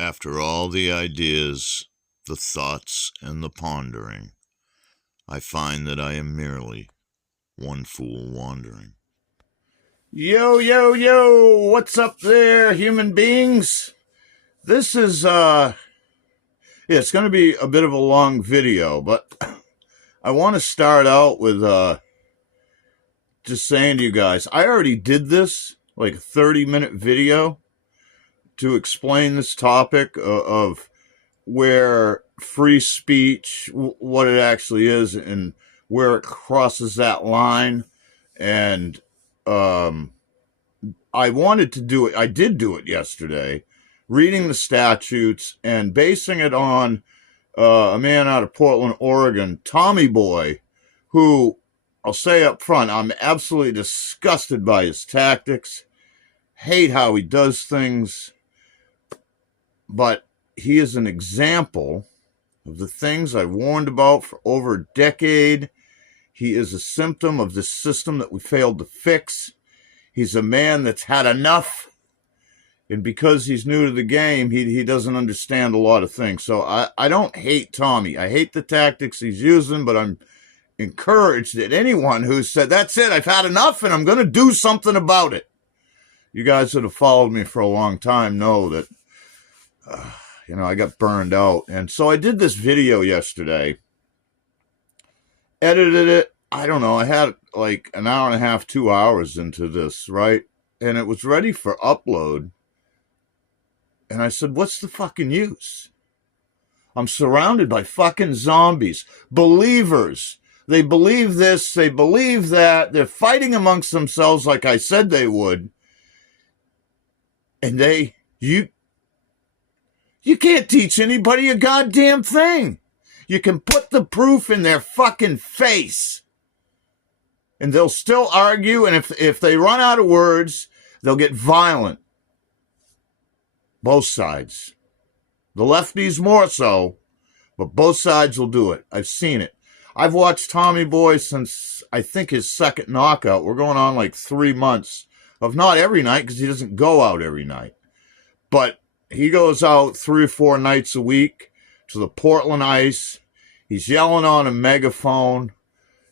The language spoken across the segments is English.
After all the ideas, the thoughts, and the pondering, I find that I am merely one fool wandering. Yo, yo, yo, what's up there, human beings? This is, it's going to be a bit of a long video, but I want to start out with, just saying to you guys, I already did this, like a 30-minute video to explain this topic of where free speech, what it actually is, and where it crosses that line. And I wanted to do it. I did do it yesterday, reading the statutes and basing it on a man out of Portland, Oregon, Tommy Boy, who I'll say up front, I'm absolutely disgusted by his tactics, hate how he does things, but he is an example of the things I warned about for over a decade. He is a symptom of this system that we failed to fix. He's a man that's had enough, and because he's new to the game, he doesn't understand a lot of things. So I don't hate Tommy. I hate the tactics he's using, but I'm encouraged that anyone who said, that's it, I've had enough, and I'm going to do something about it. You guys that have followed me for a long time know that, I got burned out. And so I did this video yesterday, edited it. I don't know, I had like an hour and a half, 2 hours into this, right? And it was ready for upload. And I said, what's the fucking use? I'm surrounded by fucking zombies, believers. They believe this, they believe that. They're fighting amongst themselves like I said they would. And you can't teach anybody a goddamn thing. You can put the proof in their fucking face. And they'll still argue, and if they run out of words, they'll get violent. Both sides. The lefties more so, but both sides will do it. I've seen it. I've watched Tommy Boy since, I think, his second knockout. We're going on like 3 months of not every night, because he doesn't go out every night. But he goes out 3 or 4 nights a week to the Portland ice. He's yelling on a megaphone,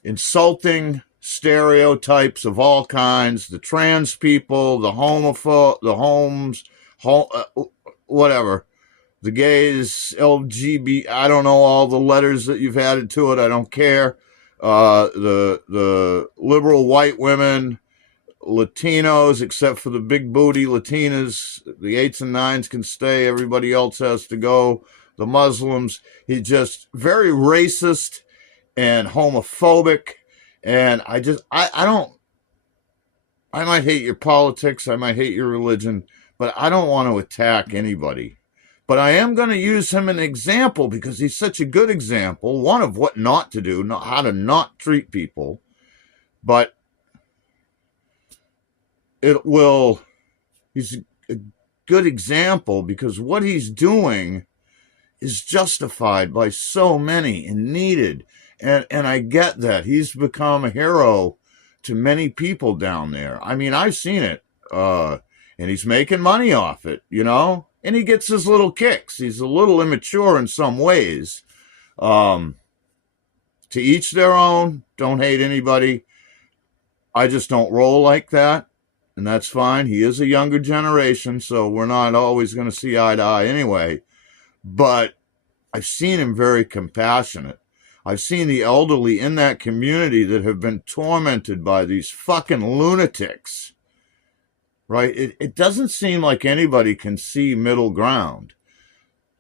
insulting stereotypes of all kinds, the trans people, the homophobe, the homes, whatever, the gays, LGBT, I don't know all the letters that you've added to it, I don't care, the liberal white women, Latinos, except for the big booty Latinas, the 8s and 9s can stay, everybody else has to go, the Muslims. He's just very racist and homophobic. And I might hate your politics, I might hate your religion, but I don't want to attack anybody. But I am going to use him as an example because he's such a good example, one of what not to do, how to not treat people. But he's a good example because what he's doing is justified by so many and needed. And I get that. He's become a hero to many people down there. I mean, I've seen it. And he's making money off it, And he gets his little kicks. He's a little immature in some ways. To each their own. Don't hate anybody. I just don't roll like that. And that's fine. He is a younger generation, so we're not always going to see eye to eye anyway. But I've seen him very compassionate. I've seen the elderly in that community that have been tormented by these fucking lunatics, right? It doesn't seem like anybody can see middle ground.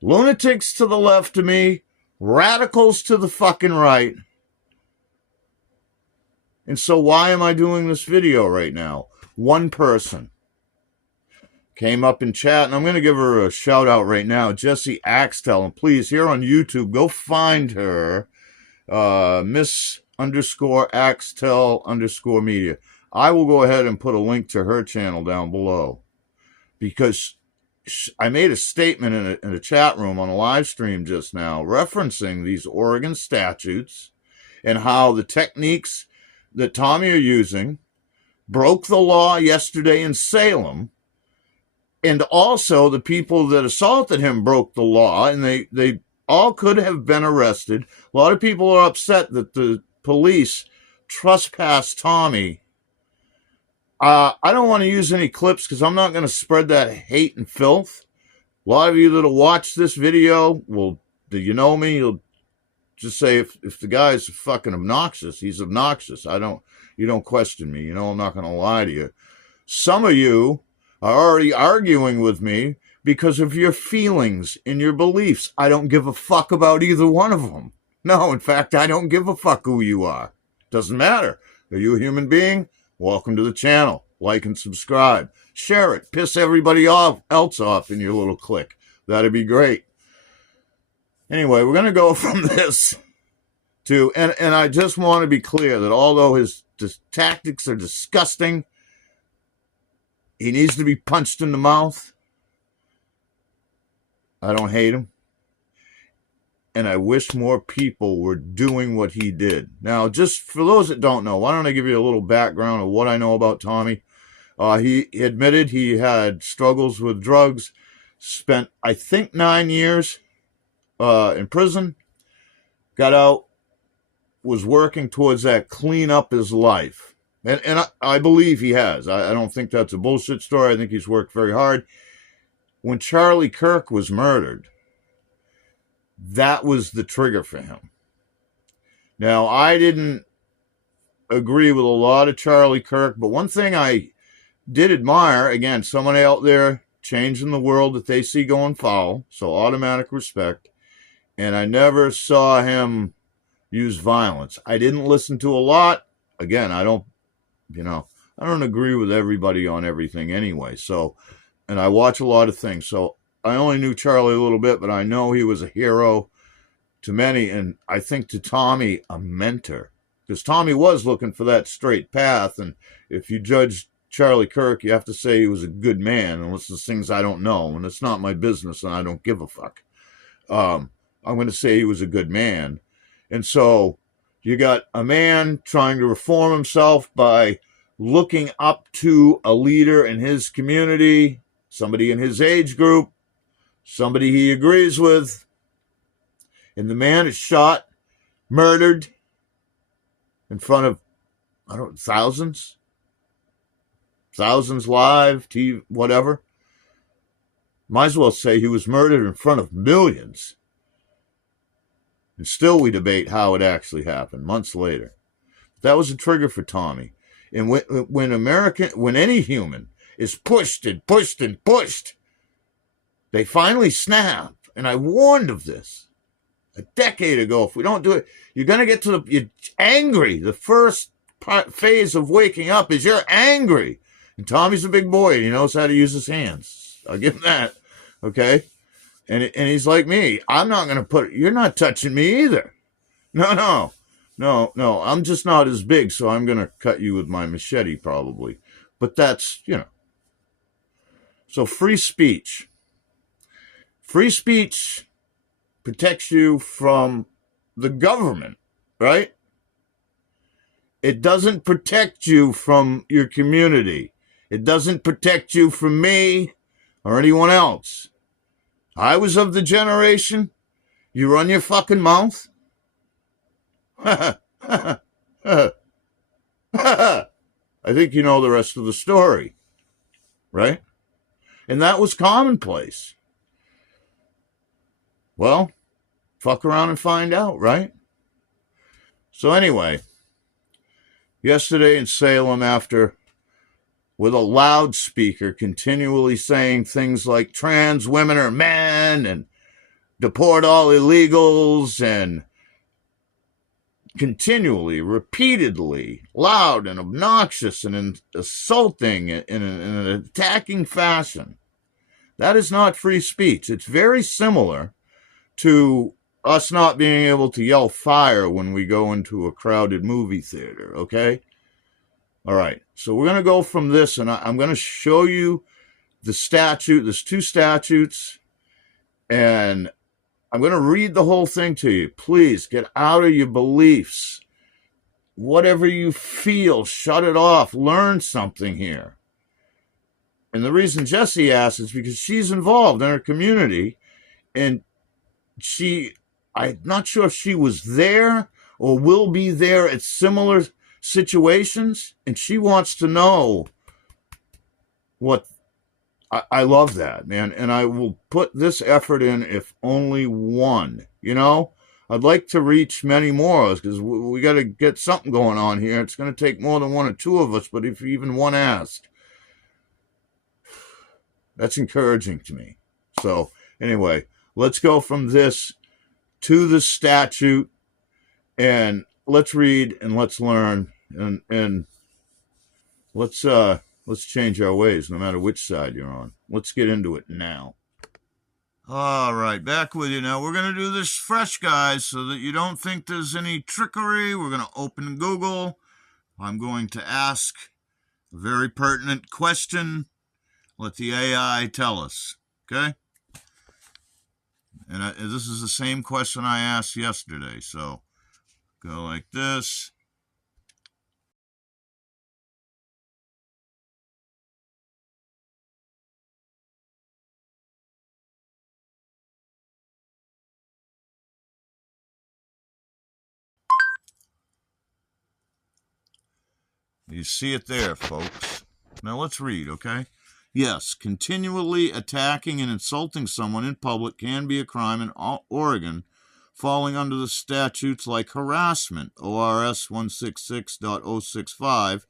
Lunatics to the left of me, radicals to the fucking right. And so why am I doing this video right now? One person came up in chat, and I'm going to give her a shout out right now, Jessie Axtell. And please, here on YouTube, go find her. Miss_Axtell_media. I will go ahead and put a link to her channel down below because I made a statement in a chat room on a live stream just now referencing these Oregon statutes and how the techniques that Tommy are using broke the law yesterday in Salem And also the people that assaulted him broke the law, and they all could have been arrested. A lot of people are upset that the police trespassed Tommy. I don't want to use any clips because I'm not going to spread that hate and filth. A lot of you that'll watch this video will, do you know me? You'll just say if the guy's fucking obnoxious, he's obnoxious. You don't question me. You know, I'm not going to lie to you. Some of you are already arguing with me because of your feelings and your beliefs. I don't give a fuck about either one of them. No, in fact, I don't give a fuck who you are. Doesn't matter. Are you a human being? Welcome to the channel. Like and subscribe. Share it. Piss everybody else off in your little clique. That'd be great. Anyway, we're going to go from this to, and I just want to be clear that although his tactics are disgusting, he needs to be punched in the mouth. I don't hate him. And I wish more people were doing what he did. Now, just for those that don't know, why don't I give you a little background of what I know about Tommy? He admitted he had struggles with drugs, spent, I think, 9 years in prison, got out, was working towards that, clean up his life. And I believe he has. I don't think that's a bullshit story. I think he's worked very hard. When Charlie Kirk was murdered, that was the trigger for him. Now, I didn't agree with a lot of Charlie Kirk, but one thing I did admire, again, someone out there changing the world that they see going foul, so automatic respect, and I never saw him use violence. I didn't listen to a lot. Again, I don't agree with everybody on everything anyway, so, and I watch a lot of things, so I only knew Charlie a little bit, but I know he was a hero to many, and I think to Tommy, a mentor. Because Tommy was looking for that straight path, and if you judge Charlie Kirk, you have to say he was a good man, unless there's things I don't know, and it's not my business, and I don't give a fuck. I'm going to say he was a good man. And so you got a man trying to reform himself by looking up to a leader in his community, somebody in his age group, somebody he agrees with, and the man is shot, murdered in front of, thousands live, TV, whatever. Might as well say he was murdered in front of millions. And still we debate how it actually happened months later. That was a trigger for Tommy. And when any human is pushed and pushed and pushed, they finally snap. And I warned of this a decade ago. If we don't do it, you're going to get to you're angry. The first phase of waking up is you're angry. And Tommy's a big boy and he knows how to use his hands. I'll give him that. Okay? And he's like me. I'm not going to you're not touching me either. No. I'm just not as big, so I'm going to cut you with my machete probably. But that's, So free speech. Free speech protects you from the government, right? It doesn't protect you from your community. It doesn't protect you from me or anyone else. I was of the generation, you run your fucking mouth. I think you know the rest of the story, right? And that was commonplace. Well, fuck around and find out, right? So anyway, yesterday in Salem, with a loudspeaker continually saying things like trans women are men and deport all illegals, and continually, repeatedly, loud and obnoxious and insulting in an attacking fashion. That is not free speech. It's very similar to us not being able to yell fire when we go into a crowded movie theater, okay? All right, so we're going to go from this, and I'm going to show you the statute. There's two statutes, and I'm going to read the whole thing to you. Please get out of your beliefs. Whatever you feel, shut it off. Learn something here. And the reason Jesse asked is because she's involved in her community, and I'm not sure if she was there or will be there at similar situations, and she wants to know what. I love that, man, and I will put this effort in if only one. I'd like to reach many more because we got to get something going on here. It's going to take more than one or two of us, but if even one asks, that's encouraging to me. So anyway, let's go from this to the statute, and let's read and let's learn, and let's change our ways no matter which side you're on. Let's get into it now. All right, back with you now. We're going to do this fresh, guys, so that you don't think there's any trickery. We're going to open Google. I'm going to ask a very pertinent question. Let the AI tell us, okay? And this is the same question I asked yesterday, so go like this. You see it there, folks. Now let's read, okay? Yes, continually attacking and insulting someone in public can be a crime in Oregon, falling under the statutes like harassment, ORS 166.065,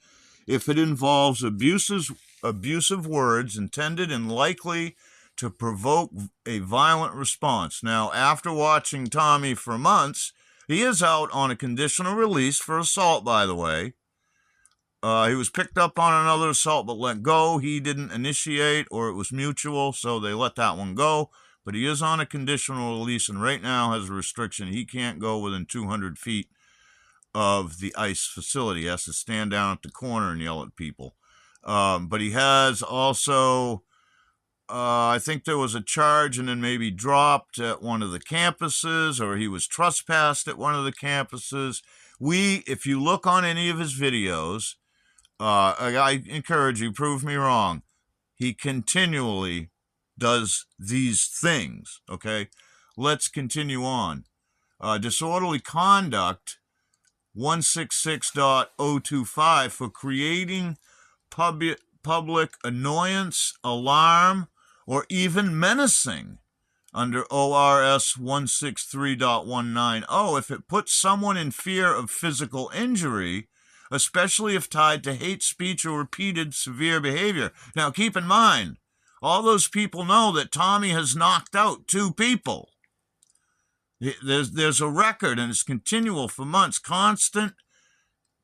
if it involves abusive words intended and likely to provoke a violent response. Now, after watching Tommy for months, he is out on a conditional release for assault, by the way. He was picked up on another assault but let go. He didn't initiate, or it was mutual, so they let that one go. But he is on a conditional release and right now has a restriction. He can't go within 200 feet of the ICE facility. He has to stand down at the corner and yell at people. But he has also, I think there was a charge and then maybe dropped at one of the campuses, or he was trespassed at one of the campuses. If you look on any of his videos, I encourage you, prove me wrong. He continually does these things, okay? Let's continue on. Disorderly conduct, 166.025, for creating public annoyance, alarm, or even menacing under ORS 163.190. If it puts someone in fear of physical injury, especially if tied to hate speech or repeated severe behavior. Now, keep in mind, all those people know that Tommy has knocked out 2 people. There's a record, and it's continual for months, constant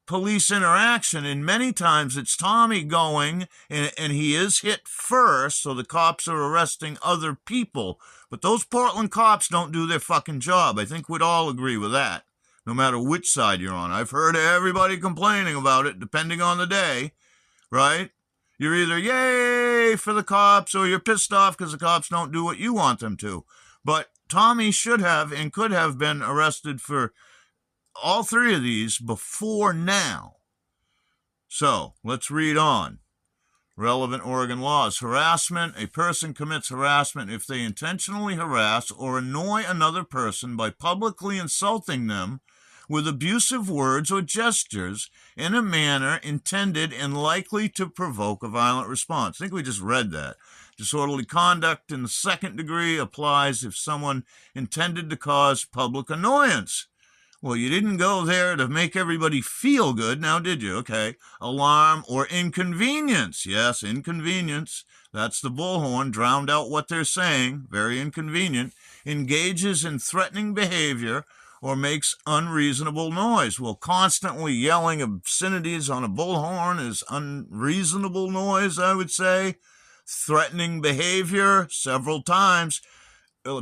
police interaction, and many times it's Tommy going, and he is hit first, so the cops are arresting other people. But those Portland cops don't do their fucking job. I think we'd all agree with that, no matter which side you're on. I've heard everybody complaining about it, depending on the day, right? You're either yay for the cops, or you're pissed off because the cops don't do what you want them to. But Tommy should have and could have been arrested for all 3 of these before now. So let's read on. Relevant Oregon laws. Harassment. A person commits harassment if they intentionally harass or annoy another person by publicly insulting them with abusive words or gestures in a manner intended and likely to provoke a violent response. I think we just read that. Disorderly conduct in the 2nd degree applies if someone intended to cause public annoyance. Well, you didn't go there to make everybody feel good, now did you? Okay. Alarm or inconvenience. Yes, inconvenience. That's the bullhorn, drowned out what they're saying. Very inconvenient. Engages in threatening behavior or makes unreasonable noise. Well, constantly yelling obscenities on a bullhorn is unreasonable noise, I would say. Threatening behavior several times.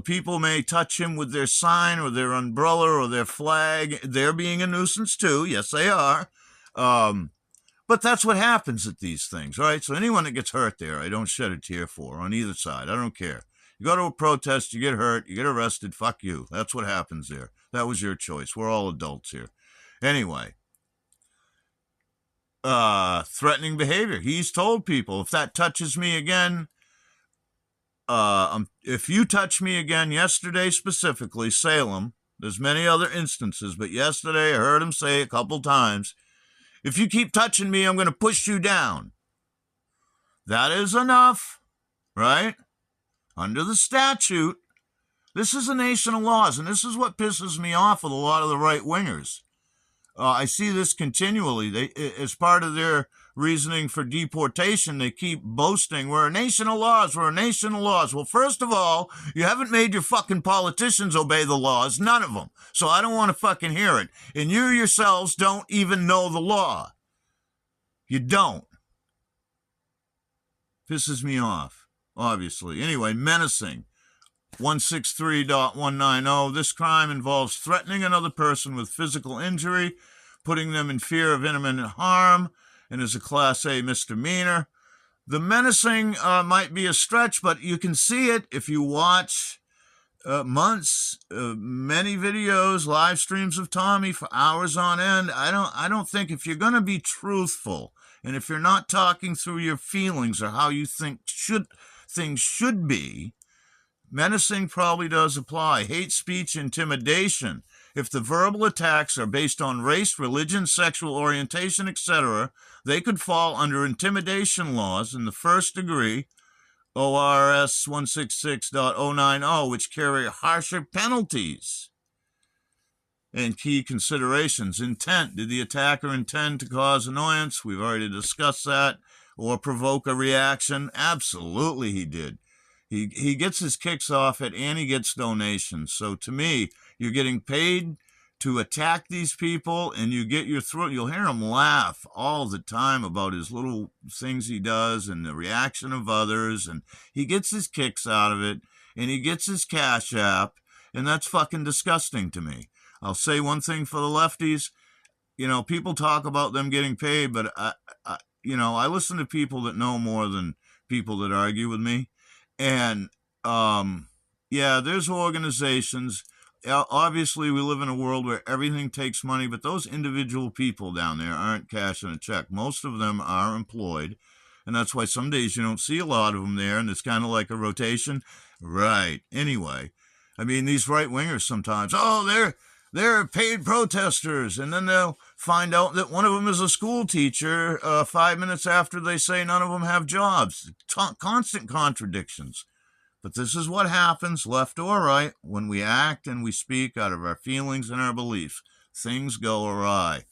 People may touch him with their sign or their umbrella or their flag. They're being a nuisance too. Yes, they are. But that's what happens at these things, right? So anyone that gets hurt there, I don't shed a tear for on either side. I don't care. You go to a protest, you get hurt, you get arrested, fuck you. That's what happens there. That was your choice. We're all adults here. Anyway, threatening behavior. He's told people, if that touches me again, if you touch me again, yesterday specifically, Salem, there's many other instances, but yesterday I heard him say a couple times, if you keep touching me, I'm going to push you down. That is enough, right? Under the statute, this is a nation of laws, and this is what pisses me off with a lot of the right-wingers. I see this continually. As part of their reasoning for deportation, they keep boasting, we're a nation of laws, we're a nation of laws. Well, first of all, you haven't made your fucking politicians obey the laws, none of them. So I don't want to fucking hear it. And you yourselves don't even know the law. You don't. Pisses me off, obviously. Anyway, menacing. 163.190. This crime involves threatening another person with physical injury, putting them in fear of imminent harm, and is a Class A misdemeanor. The menacing might be a stretch, but you can see it if you watch many videos, live streams of Tommy for hours on end. I don't think, if you're going to be truthful, and if you're not talking through your feelings or how you think things should be, menacing probably does apply. Hate speech, intimidation. If the verbal attacks are based on race, religion, sexual orientation, etc., they could fall under intimidation laws in the first degree, ORS 166.090, which carry harsher penalties. And key considerations. Intent. Did the attacker intend to cause annoyance? We've already discussed that. Or provoke a reaction? Absolutely he did. He gets his kicks off it, and he gets donations. So to me, you're getting paid to attack these people, and you get your throat. You'll hear him laugh all the time about his little things he does and the reaction of others, and he gets his kicks out of it, and he gets his Cashapp, and that's fucking disgusting to me. I'll say one thing for the lefties. You know, people talk about them getting paid, but I listen to people that know more than people that argue with me. And, there's organizations. Obviously, we live in a world where everything takes money, but those individual people down there aren't cashing a check. Most of them are employed, and that's why some days you don't see a lot of them there, and it's kind of like a rotation. Right. Anyway, I mean, these right-wingers sometimes, they're paid protesters, and then they'll find out that one of them is a school teacher 5 minutes after they say none of them have jobs. Constant contradictions. But this is what happens, left or right, when we act and we speak out of our feelings and our beliefs. Things go awry.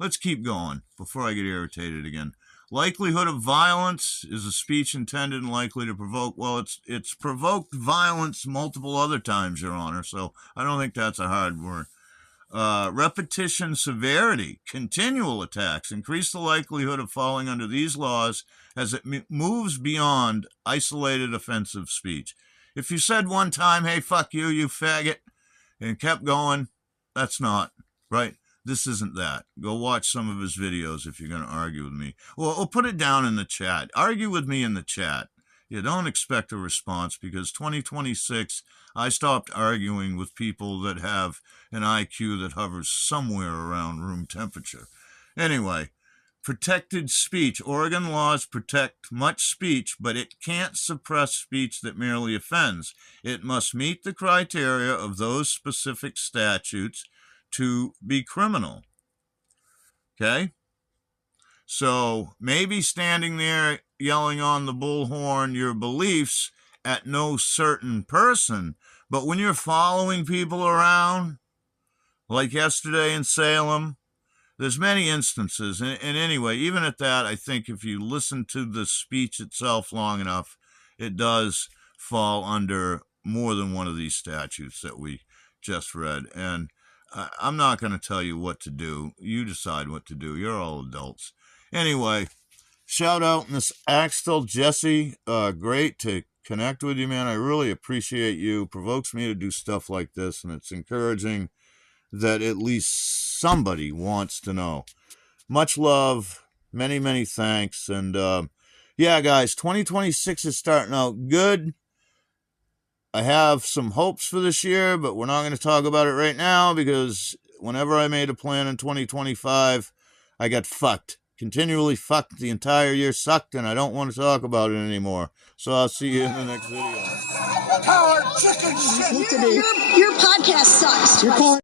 Let's keep going before I get irritated again. Likelihood of violence is a speech intended and likely to provoke. Well, it's provoked violence multiple other times, Your Honor, so I don't think that's a hard word. Repetition severity, continual attacks increase the likelihood of falling under these laws as it moves beyond isolated offensive speech. If you said one time, hey, fuck you, you faggot, and kept going, that's not, right? This isn't that. Go watch some of his videos if you're going to argue with me. Or put it down in the chat. Argue with me in the chat. You don't expect a response, because 2026, I stopped arguing with people that have an IQ that hovers somewhere around room temperature. Anyway, protected speech. Oregon laws protect much speech, but it can't suppress speech that merely offends. It must meet the criteria of those specific statutes to be criminal. Okay? So maybe standing there yelling on the bullhorn your beliefs at no certain person, but when you're following people around, like yesterday in Salem, there's many instances. And anyway, even at that, I think if you listen to the speech itself long enough, it does fall under more than one of these statutes that we just read. And I'm not going to tell you what to do. You decide what to do. You're all adults. Anyway, shout out in this Axtell Jesse. Great to connect with you, man. I really appreciate you. Provokes me to do stuff like this, and it's encouraging that at least somebody wants to know. Much love. Many, many thanks. And guys, 2026 is starting out good. I have some hopes for this year, but we're not going to talk about it right now, because whenever I made a plan in 2025, I got fucked. continually fucked the entire year, sucked, and I don't want to talk about it anymore. So I'll see you in the next video. Power chicken shit. Your podcast sucks.